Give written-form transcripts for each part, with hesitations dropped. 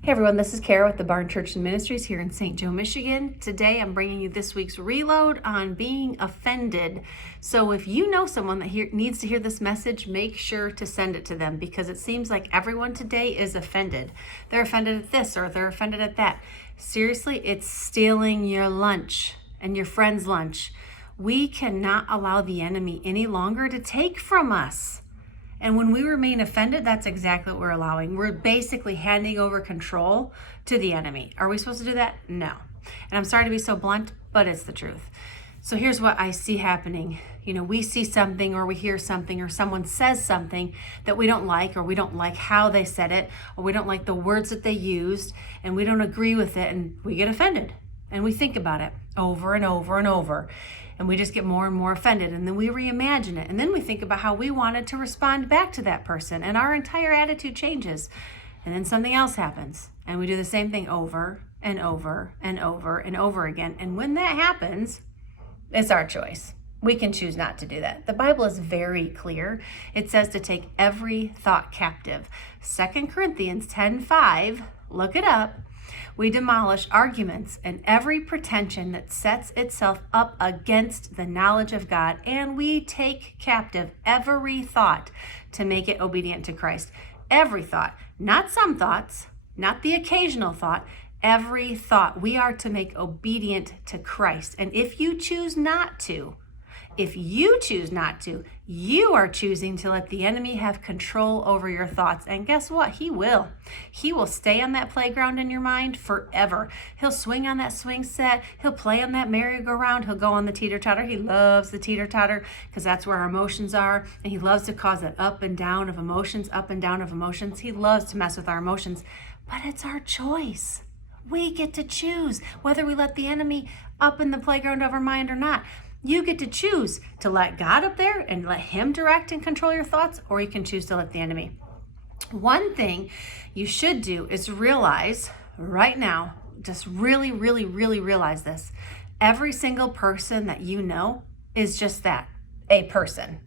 Hey everyone, this is Kara with the Barn Church and Ministries here in St. Joe, Michigan. Today I'm bringing you this week's reload on being offended. So if you know someone that needs to hear this message, make sure to send it to them because it seems like everyone today is offended. They're offended at this or they're offended at that. Seriously, it's stealing your lunch and your friend's lunch. We cannot allow the enemy any longer to take from us. And when we remain offended, that's exactly what we're allowing. We're basically handing over control to the enemy. Are we supposed to do that? No. And I'm sorry to be so blunt, but it's the truth. So here's what I see happening. We see something or we hear something or someone says something that we don't like, or we don't like how they said it, or we don't like the words that they used, and we don't agree with it, and we get offended. And we think about it over and over and over. And we just get more and more offended. And then we reimagine it. And then we think about how we wanted to respond back to that person. And our entire attitude changes. And then something else happens. And we do the same thing over and over and over and over again. And when that happens, it's our choice. We can choose not to do that. The Bible is very clear. It says to take every thought captive. 2 Corinthians 10:5, look it up. We demolish arguments and every pretension that sets itself up against the knowledge of God, and we take captive every thought to make it obedient to Christ. Every thought, not some thoughts, not the occasional thought, every thought we are to make obedient to Christ. And if you choose not to, you are choosing to let the enemy have control over your thoughts. And guess what? He will. He will stay on that playground in your mind forever. He'll swing on that swing set. He'll play on that merry-go-round. He'll go on the teeter-totter. He loves the teeter-totter because that's where our emotions are. And he loves to cause that up and down of emotions, up and down of emotions. He loves to mess with our emotions. But it's our choice. We get to choose whether we let the enemy up in the playground of our mind or not. You get to choose to let God up there and let him direct and control your thoughts, or you can choose to let the enemy. One thing you should do is realize right now, just really, really, really realize this. Every single person that you know is just that, a person.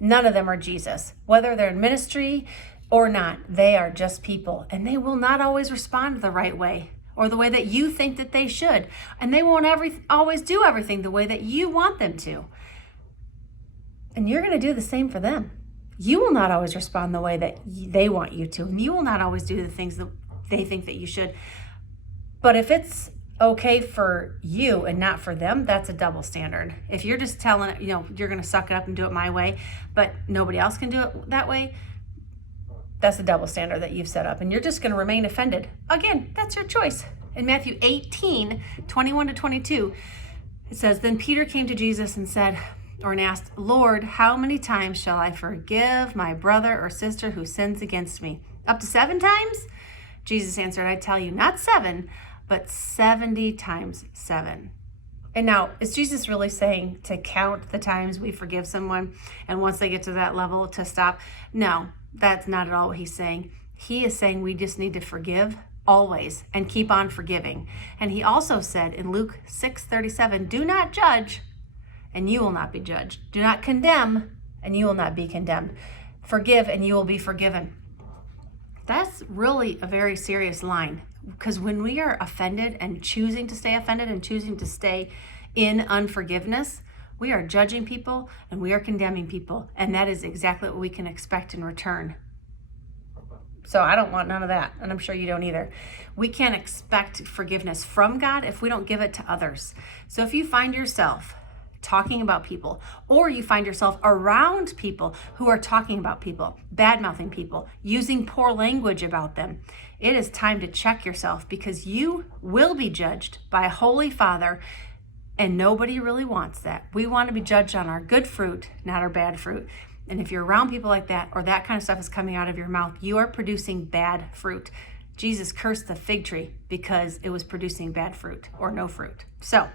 None of them are Jesus. Whether they're in ministry or not, they are just people, and they will not always respond the right way, or the way that you think that they should. And they won't always do everything the way that you want them to. And you're going to do the same for them. You will not always respond the way that they want you to. And you will not always do the things that they think that you should. But if it's okay for you and not for them, that's a double standard. If you're just telling, you're going to suck it up and do it my way, but nobody else can do it that way, that's a double standard that you've set up, and you're just going to remain offended. Again, that's your choice. In Matthew 18:21-22, it says, Then Peter came to Jesus and asked, Lord, how many times shall I forgive my brother or sister who sins against me? Up to 7 times? Jesus answered, I tell you, not 7, but 70 times 7. And now, is Jesus really saying to count the times we forgive someone, and once they get to that level to stop? No. That's not at all what he's saying. He is saying we just need to forgive always and keep on forgiving. And he also said in Luke 6:37, do not judge and you will not be judged. Do not condemn and you will not be condemned. Forgive and you will be forgiven. That's really a very serious line, because when we are offended and choosing to stay offended and choosing to stay in unforgiveness, we are judging people and we are condemning people, and that is exactly what we can expect in return. So I don't want none of that, and I'm sure you don't either. We can't expect forgiveness from God if we don't give it to others. So if you find yourself talking about people, or you find yourself around people who are talking about people, bad-mouthing people, using poor language about them, it is time to check yourself, because you will be judged by a holy Father. And nobody really wants that. We want to be judged on our good fruit, not our bad fruit. And if you're around people like that, or that kind of stuff is coming out of your mouth, you are producing bad fruit. Jesus cursed the fig tree because it was producing bad fruit or no fruit. So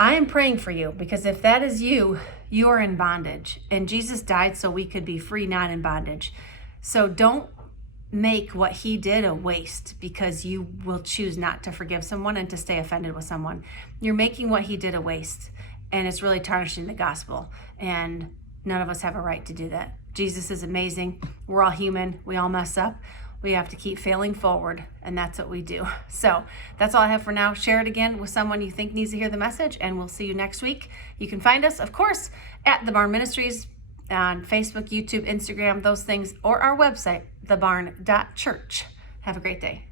I am praying for you, because if that is you, you are in bondage. And Jesus died so we could be free, not in bondage. So don't make what he did a waste because you will choose not to forgive someone and to stay offended with someone. You're making what he did a waste, and it's really tarnishing the gospel, and none of us have a right to do that. Jesus is amazing. We're all human. We all mess up. we have to keep failing forward, and that's what we do. So that's all I have for now. Share it again with someone you think needs to hear the message, and we'll see you next week. You can find us, of course, at The Barn Ministries on Facebook, YouTube, Instagram, those things, or our website, thebarn.church. Have a great day.